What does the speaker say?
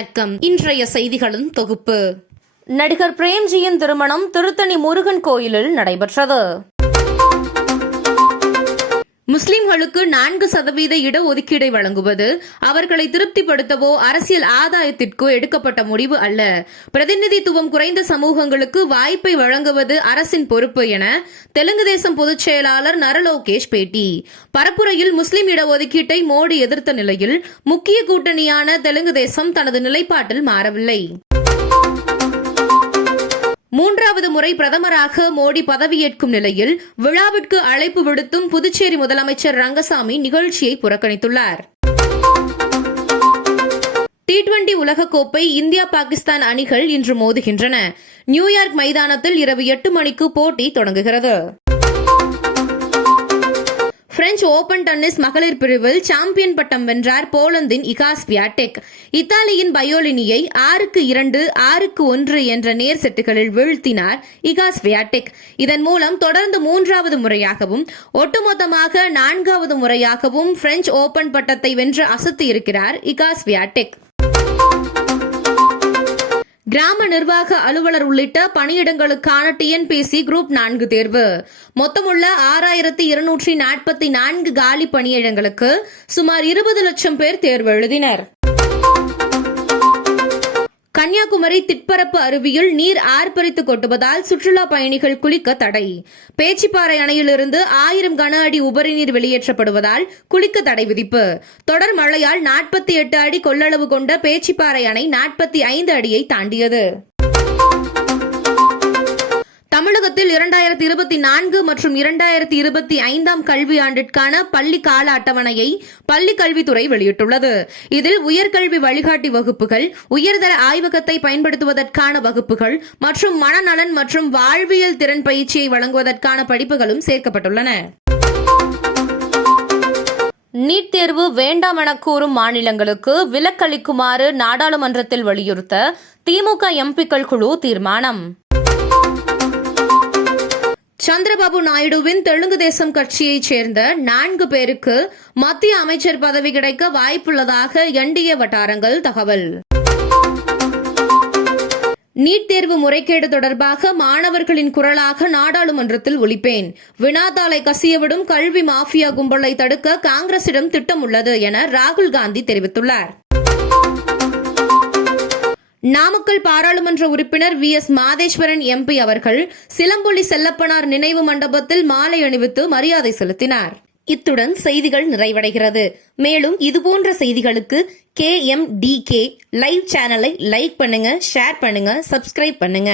வணக்கம். இன்றைய செய்திகளின் தொகுப்பு. நடிகர் பிரேம்ஜியின் திருமணம் திருத்தணி முருகன் கோயிலில் நடைபெற்றது. முஸ்லிம்களுக்கு நான்கு சதவீத இடஒதுக்கீடை வழங்குவது அவர்களை திருப்திப்படுத்தவோ அரசியல் ஆதாயத்திற்கோ எடுக்கப்பட்ட முடிவு அல்ல. பிரதிநிதித்துவம் குறைந்த சமூகங்களுக்கு வாய்ப்பை வழங்குவது அரசின் பொறுப்பு என தெலுங்கு தேசம் பொதுச் செயலாளர் நரலோகேஷ் பேட்டி. பரப்புரையில் முஸ்லிம் இடஒதுக்கீட்டை மோடி எதிர்த்த நிலையில் முக்கிய கூட்டணியான தெலுங்கு தேசம் தனது நிலைப்பாட்டில் மாறவில்லை. மூன்றாவது முறை பிரதமராக மோடி பதவியேற்கும் நிலையில் விழாவிற்கு அழைப்பு விடுத்தும் புதுச்சேரி முதலமைச்சர் ரங்கசாமி நிகழ்ச்சியை புறக்கணித்துள்ளார். டி டுவெண்டி உலகக்கோப்பை இந்தியா பாகிஸ்தான் அணிகள் இன்று மோதுகின்றன. நியூயார்க் மைதானத்தில் இரவு எட்டு மணிக்கு போட்டி தொடங்குகிறது. பிரெஞ்சு ஓபன் டென்னிஸ் மகளிர் பிரிவில் சாம்பியன் பட்டம் வென்றார் போலந்தின் இகாஸ் வியாடெக் இத்தாலியின் பயோலினியை ஆறுக்கு இரண்டு ஆறுக்கு ஒன்று என்ற நேர் செட்டுகளில் வீழ்த்தினார் இகாஸ் வியாடெக் இதன் மூலம் தொடர்ந்து மூன்றாவது முறையாகவும் ஒட்டுமொத்தமாக நான்காவது முறையாகவும் பிரெஞ்சு ஓபன் பட்டத்தை வென்று அசத்தி இருக்கிறார் இகாஸ் வியாடெக் கிராம நிர்வாக அலுவலர் உள்ளிட்ட பணியிடங்களுக்கான டிஎன்பிசி குரூப் நான்கு தேர்வு. மொத்தமுள்ள ஆறாயிரத்தி இருநூற்றி நாற்பத்தி நான்கு காலி பணியிடங்களுக்கு சுமார் இருபது லட்சம் பேர் தேர்வு எழுதினர். கன்னியாகுமரி திட்பரப்பு அருவியில் நீர் ஆர்ப்பரித்து கொட்டுவதால் சுற்றுலா பயணிகள் குளிக்க தடை. பேச்சிப்பாறை அணையிலிருந்து ஆயிரம் கன அடி உபரி நீர் வெளியேற்றப்படுவதால் குளிக்க தடை விதிப்பு. தொடர் மழையால் நாற்பத்தி எட்டு அடி கொள்ளளவு கொண்ட பேச்சிப்பாறை அணை நாற்பத்தி ஐந்து அடியை தாண்டியது. தமிழகத்தில் இரண்டாயிரத்தி இருபத்தி நான்கு மற்றும் இரண்டாயிரத்தி இருபத்தி ஐந்தாம் கல்வியாண்டிற்கான பள்ளி கால அட்டவணையை பள்ளி கல்வித்துறை வெளியிட்டுள்ளது. இதில் உயர்கல்வி வழிகாட்டி வகுப்புகள் உயர்தர ஆய்வகத்தை பயன்படுத்துவதற்கான வகுப்புகள் மற்றும் மனநலன் மற்றும் வாழ்வியல் திறன் பயிற்சியை வழங்குவதற்கான படிப்புகளும் சேர்க்கப்பட்டுள்ளன. நீட் தேர்வு வேண்டாம் என கூறும் மாநிலங்களுக்கு விலக்களிக்குமாறு நாடாளுமன்றத்தில் வலியுறுத்த திமுக எம்பிக்கள் குழு தீர்மானம். சந்திரபாபு நாயுடுவின் தெலுங்கு தேசம் கட்சியைச் சேர்ந்த நான்கு பேருக்கு மத்திய அமைச்சர் பதவி கிடைக்க வாய்ப்புள்ளதாக என்டிஏ வட்டாரங்கள் தகவல். நீட் தேர்வு முறைகேடு தொடர்பாக மாணவர்களின் குரலாக நாடாளுமன்றத்தில் ஒலிப்பேன். வினாத்தாளை கசியவிடும் கல்வி மாஃபியா கும்பலை தடுக்க காங்கிரசிடம் திட்டம் உள்ளது என ராகுல் காந்தி தெரிவித்துள்ளார். நாமக்கல் பாராளுமன்ற உறுப்பினர் வி. எஸ். மாதேஸ்வரன் எம்பி அவர்கள் சிலம்பொலி செல்லப்பனார் நினைவு மண்டபத்தில் மாலை அணிவித்து மரியாதை செலுத்தினார். இத்துடன் செய்திகள் நிறைவடைகிறது. மேலும் இதுபோன்ற செய்திகளுக்கு K. M. T. K. Live சேனலை லைக் பண்ணுங்க ஷேர் பண்ணுங்க சப்ஸ்கிரைப் பண்ணுங்க.